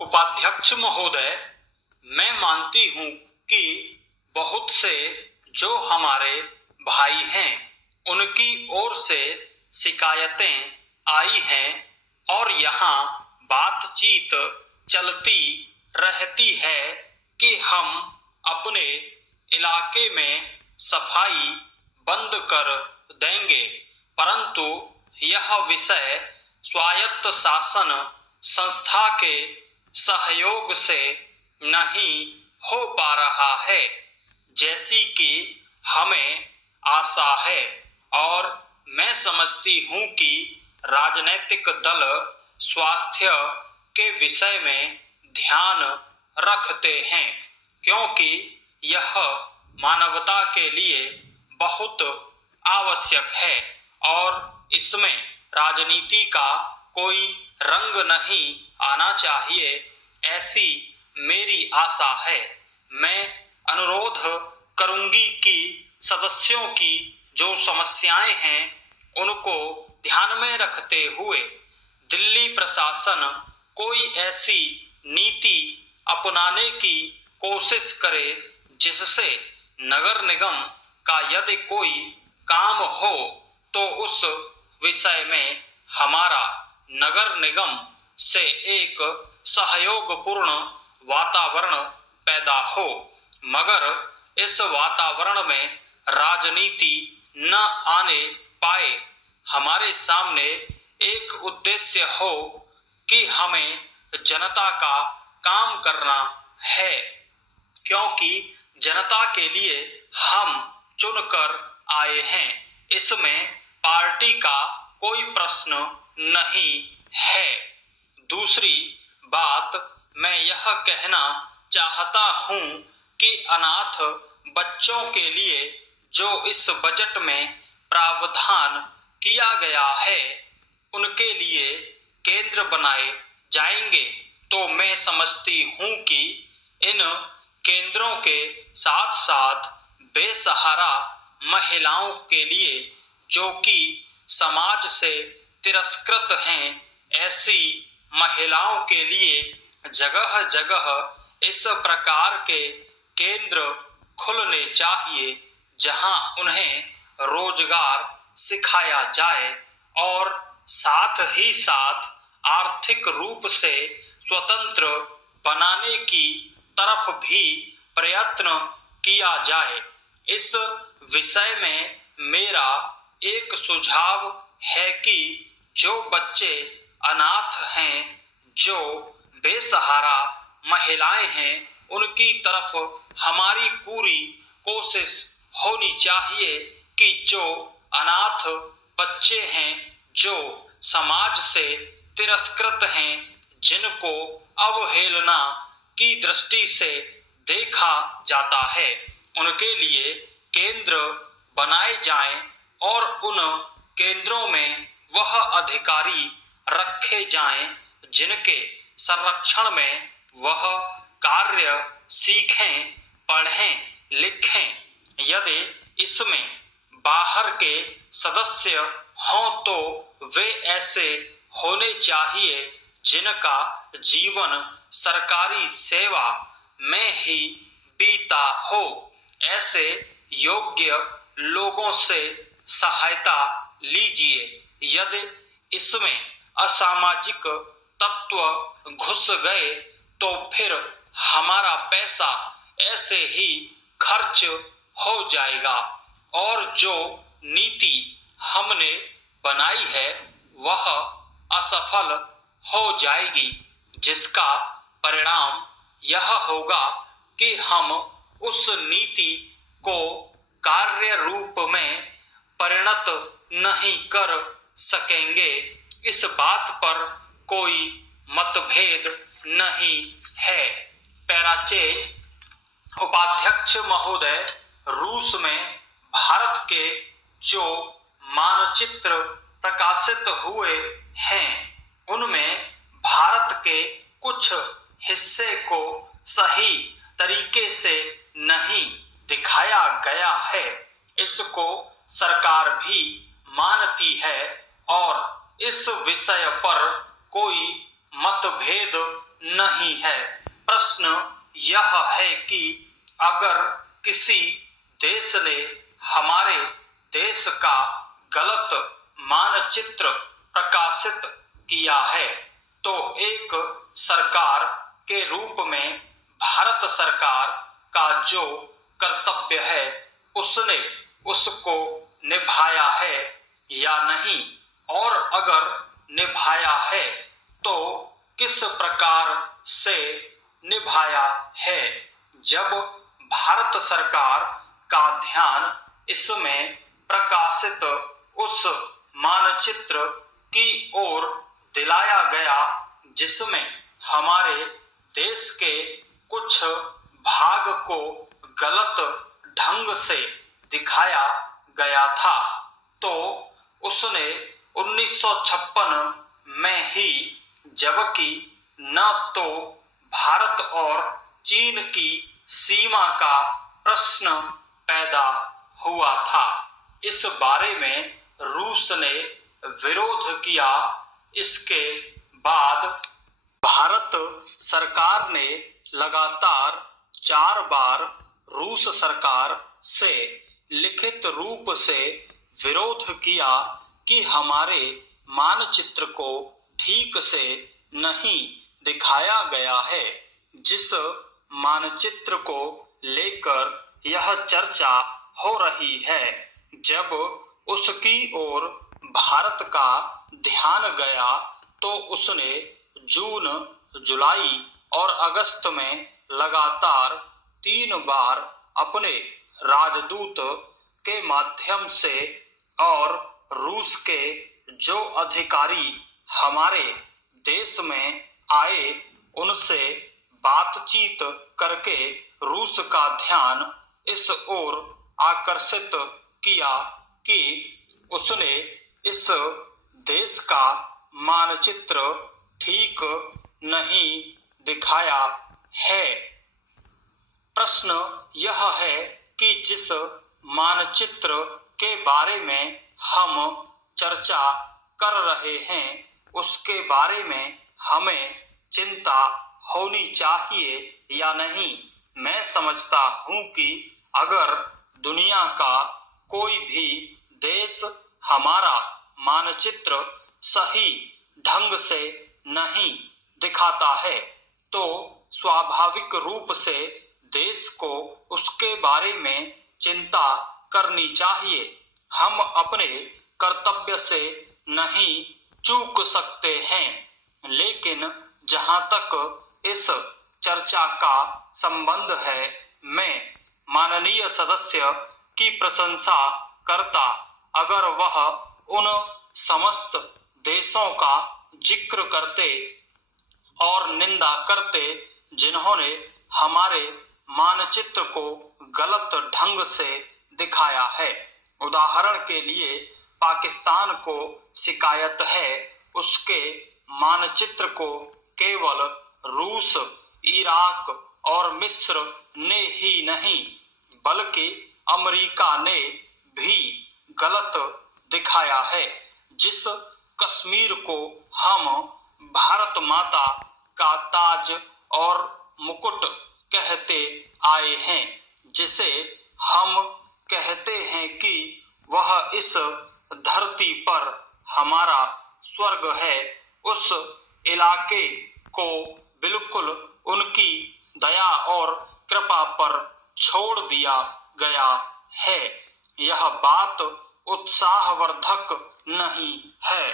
उपाध्यक्ष महोदय, मैं मानती हूँ कि बहुत से जो हमारे भाई हैं उनकी ओर से शिकायतें आई हैं और यहाँ बातचीत चलती रहती है कि हम अपने इलाके में सफाई बंद कर देंगे, परंतु यह विषय स्वायत्त शासन संस्था के सहयोग से नहीं हो पा रहा है जैसी कि हमें आशा है। और मैं समझती हूँ कि राजनीतिक दल स्वास्थ्य के विषय में ध्यान रखते हैं, क्योंकि यह मानवता के लिए बहुत आवश्यक है और इसमें राजनीति का कोई रंग नहीं आना चाहिए, ऐसी मेरी आशा है। मैं अनुरोध करूंगी कि सदस्यों की जो समस्याएं हैं उनको ध्यान में रखते हुए दिल्ली प्रशासन कोई ऐसी नीति अपनाने की कोशिश करे जिससे नगर निगम का यदि कोई काम हो तो उस विषय में हमारा नगर निगम से एक सहयोगपूर्ण वातावरण पैदा हो, मगर इस वातावरण में राजनीति न आने पाए। हमारे सामने एक उद्देश्य हो कि हमें जनता का काम करना है, क्योंकि जनता के लिए हम चुनकर आए हैं। इसमें पार्टी का कोई प्रश्न नहीं है। दूसरी बात मैं यह कहना चाहता हूं कि अनाथ बच्चों के लिए जो इस बजट में प्रावधान किया गया है उनके लिए केंद्र बनाए जाएंगे, तो मैं समझती हूं कि इन केंद्रों के साथ साथ बेसहारा महिलाओं के लिए जो कि समाज से तिरस्कृत हैं, ऐसी महिलाओं के लिए जगह जगह इस प्रकार के केंद्र खुलने चाहिए जहां उन्हें रोजगार सिखाया जाए और साथ ही साथ आर्थिक रूप से स्वतंत्र बनाने की तरफ भी प्रयत्न किया जाए। इस विषय में मेरा एक सुझाव है कि जो बच्चे अनाथ हैं, जो बेसहारा महिलाएं हैं, उनकी तरफ हमारी पूरी कोशिश होनी चाहिए कि जो अनाथ बच्चे हैं, जो समाज से तिरस्कृत हैं, जिनको अवहेलना की दृष्टि से देखा जाता है, उनके लिए केंद्र बनाए जाएं और उन केंद्रों में वह अधिकारी रखे जाएं जिनके संरक्षण में वह कार्य सीखें, पढ़ें, लिखें। यदि इसमें बाहर के सदस्य हों तो वे ऐसे होने चाहिए जिनका जीवन सरकारी सेवा में ही बीता हो। ऐसे योग्य लोगों से सहायता लीजिए। यदि इसमें असामाजिक तत्व घुस गए तो फिर हमारा पैसा ऐसे ही खर्च हो जाएगा और जो नीति हमने बनाई है वह असफल हो जाएगी, जिसका परिणाम यह होगा कि हम उस नीति को कार्य रूप में परिणत नहीं कर सकेंगे। इस बात पर कोई मतभेद नहीं है। पैराचेज उपाध्यक्ष महोदय, रूस में भारत के जो मानचित्र प्रकाशित हुए हैं उनमें भारत के कुछ हिस्से को सही तरीके से नहीं दिखाया गया है। इसको सरकार भी मानती है और इस विषय पर कोई मतभेद नहीं है। प्रश्न यह है कि अगर किसी देश ने हमारे देश का गलत मानचित्र प्रकाशित किया है तो एक सरकार के रूप में भारत सरकार का जो कर्तव्य है उसने उसको निभाया है या नहीं, और अगर निभाया है तो किस प्रकार से निभाया है। जब भारत सरकार का ध्यान इसमें प्रकाशित उस मानचित्र की ओर दिलाया गया जिसमें हमारे देश के कुछ भाग को गलत ढंग से दिखाया गया था, तो उसने 1956 में ही, जबकि न तो भारत और चीन की सीमा का प्रश्न पैदा हुआ था, इस बारे में रूस ने विरोध किया। इसके बाद भारत सरकार ने लगातार 4 बार रूस सरकार से लिखित रूप से विरोध किया कि हमारे मानचित्र को ठीक से नहीं दिखाया गया है। जिस मानचित्र को लेकर यह चर्चा हो रही है, जब उसकी ओर भारत का ध्यान गया तो उसने जून, जुलाई और अगस्त में लगातार 3 बार अपने राजदूत के माध्यम से और रूस के जो अधिकारी हमारे देश में आए उनसे बातचीत करके रूस का ध्यान इस ओर आकर्षित किया कि उसने इस देश का मानचित्र ठीक नहीं दिखाया है। प्रश्न यह है कि जिस मानचित्र के बारे में हम चर्चा कर रहे हैं उसके बारे में हमें चिंता होनी चाहिए या नहीं। मैं समझता हूं कि अगर दुनिया का कोई भी देश हमारा मानचित्र सही ढंग से नहीं दिखाता है तो स्वाभाविक रूप से देश को उसके बारे में चिंता करनी चाहिए। हम अपने कर्तव्य से नहीं चूक सकते हैं, लेकिन जहां तक इस चर्चा का संबंध है, मैं माननीय सदस्य की प्रशंसा करता अगर वह उन समस्त देशों का जिक्र करते और निंदा करते जिन्होंने हमारे मानचित्र को गलत ढंग से दिखाया है। उदाहरण के लिए पाकिस्तान को शिकायत है उसके मानचित्र को केवल रूस, इराक और मिस्र ने ही नहीं बल्कि अमेरिका ने भी गलत दिखाया है। जिस कश्मीर को हम भारत माता का ताज और मुकुट कहते आए हैं, जिसे हम कहते हैं कि वह इस धरती पर हमारा स्वर्ग है, उस इलाके को बिल्कुल उनकी दया और कृपा पर छोड़ दिया गया है। यह बात उत्साहवर्धक नहीं है।